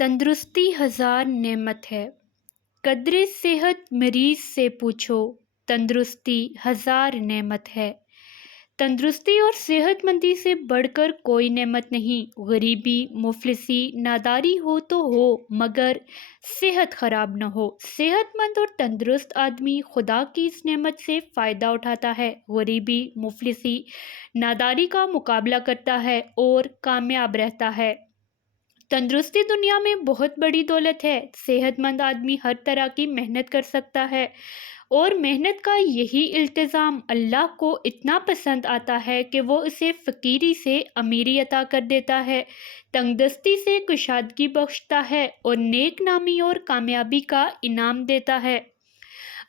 तंदुरुस्ती हज़ार नेमत है। कद्रे सेहत मरीज से पूछो। तंदुरुस्ती हज़ार नेमत है। तंदुरुस्ती और सेहतमंदी से बढ़कर कोई नेमत नहीं। गरीबी, मुफलिसी, नादारी हो तो हो, मगर सेहत खराब न हो। सेहतमंद और तंदुरुस्त आदमी खुदा की इस नेमत से फ़ायदा उठाता है, गरीबी, मुफलिसी, नादारी का मुकाबला करता है और कामयाब रहता है। तंदुरुस्ती दुनिया में बहुत बड़ी दौलत है। सेहतमंद आदमी हर तरह की मेहनत कर सकता है और मेहनत का यही इल्तिज़ाम अल्लाह को इतना पसंद आता है कि वो उसे फ़कीरी से अमीरी अता कर देता है, तंगदस्ती से कुशादगी बख्शता है और नेक नामी और कामयाबी का इनाम देता है।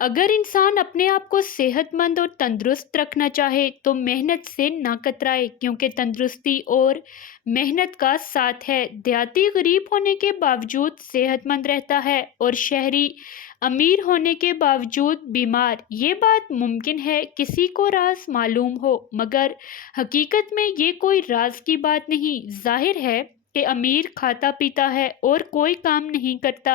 अगर इंसान अपने आप को सेहतमंद और तंदुरुस्त रखना चाहे तो मेहनत से ना कतराए, क्योंकि तंदुरुस्ती और मेहनत का साथ है। देहाती गरीब होने के बावजूद सेहतमंद रहता है और शहरी अमीर होने के बावजूद बीमार। ये बात मुमकिन है किसी को राज मालूम हो, मगर हकीकत में ये कोई राज की बात नहीं। जाहिर है कि अमीर खाता पीता है और कोई काम नहीं करता,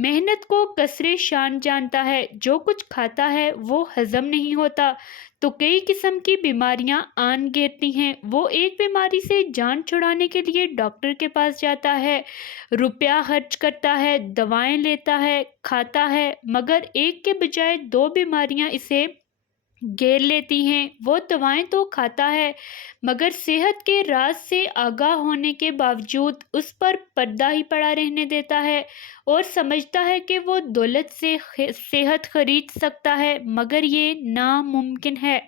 मेहनत को कसरे शान जानता है। जो कुछ खाता है वो हजम नहीं होता तो कई किस्म की बीमारियां आन घेरती हैं। वो एक बीमारी से जान छुड़ाने के लिए डॉक्टर के पास जाता है, रुपया खर्च करता है, दवाएं लेता है, खाता है, मगर एक के बजाय दो बीमारियां इसे घेर लेती हैं। वो दवाएं तो खाता है, मगर सेहत के राज से आगाह होने के बावजूद उस पर पर्दा ही पड़ा रहने देता है और समझता है कि वो दौलत से सेहत खरीद सकता है, मगर ये नामुमकिन है।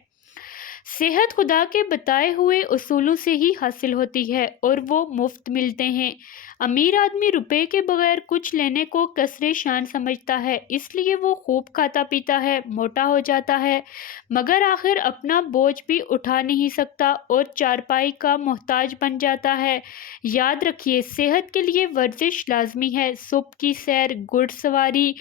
सेहत खुदा के बताए हुए उसूलों से ही हासिल होती है और वो मुफ्त मिलते हैं। अमीर आदमी रुपए के बगैर कुछ लेने को कसरे शान समझता है, इसलिए वो खूब खाता पीता है, मोटा हो जाता है, मगर आखिर अपना बोझ भी उठा नहीं सकता और चारपाई का मोहताज बन जाता है। याद रखिए, सेहत के लिए वर्जिश लाजमी है। सुबह की सैर, घुड़सवारी,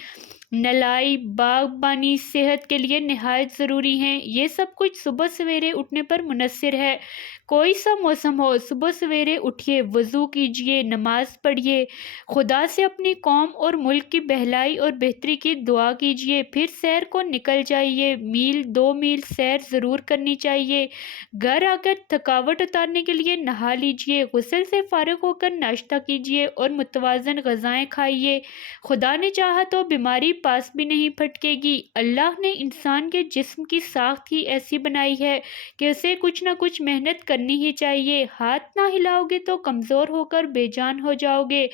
नलाई, बागबानी सेहत के लिए निहायत ज़रूरी हैं। ये सब कुछ सुबह सवेरे उठने पर मुनस्सिर है। कोई सा मौसम हो, सुबह सवेरे उठिए, वज़ू कीजिए, नमाज पढ़िए, खुदा से अपनी कौम और मुल्क की भलाई और बेहतरी की दुआ कीजिए, फिर सैर को निकल जाइए। मील 2 मील सैर ज़रूर करनी चाहिए। घर आकर थकावट उतारने के लिए नहा लीजिए, गुस्ल से फारिग होकर नाश्ता कीजिए और मुतवाज़न ग़िज़ाएँ खाइए। खुदा ने चाहा तो बीमारी पास भी नहीं फटकेगी। अल्लाह ने इंसान के जिस्म की साख्त ही ऐसी बनाई है कि उसे कुछ ना कुछ मेहनत करनी ही चाहिए। हाथ ना हिलाओगे तो कमज़ोर होकर बेजान हो जाओगे।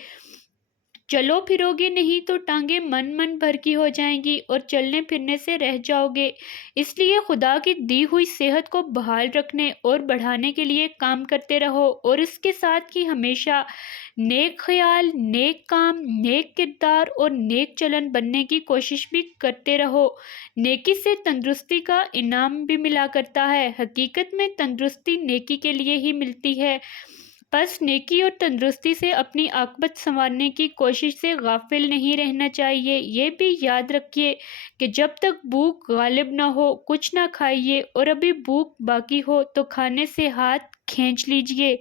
चलो फिरोगे नहीं तो टांगे मन मन भर की हो जाएंगी और चलने फिरने से रह जाओगे। इसलिए खुदा की दी हुई सेहत को बहाल रखने और बढ़ाने के लिए काम करते रहो और इसके साथ ही हमेशा नेक ख्याल, नेक काम, नेक किरदार और नेक चलन बनने की कोशिश भी करते रहो। नेकी से तंदुरुस्ती का इनाम भी मिला करता है। हकीकत में तंदुरुस्ती नेकी के लिए ही मिलती है। बस नेकी और तंदुरुस्ती से अपनी आकबत संवारने की कोशिश से गाफिल नहीं रहना चाहिए। ये भी याद रखिए कि जब तक भूख गालिब ना हो कुछ ना खाइए और अभी भूख बाकी हो तो खाने से हाथ खींच लीजिए।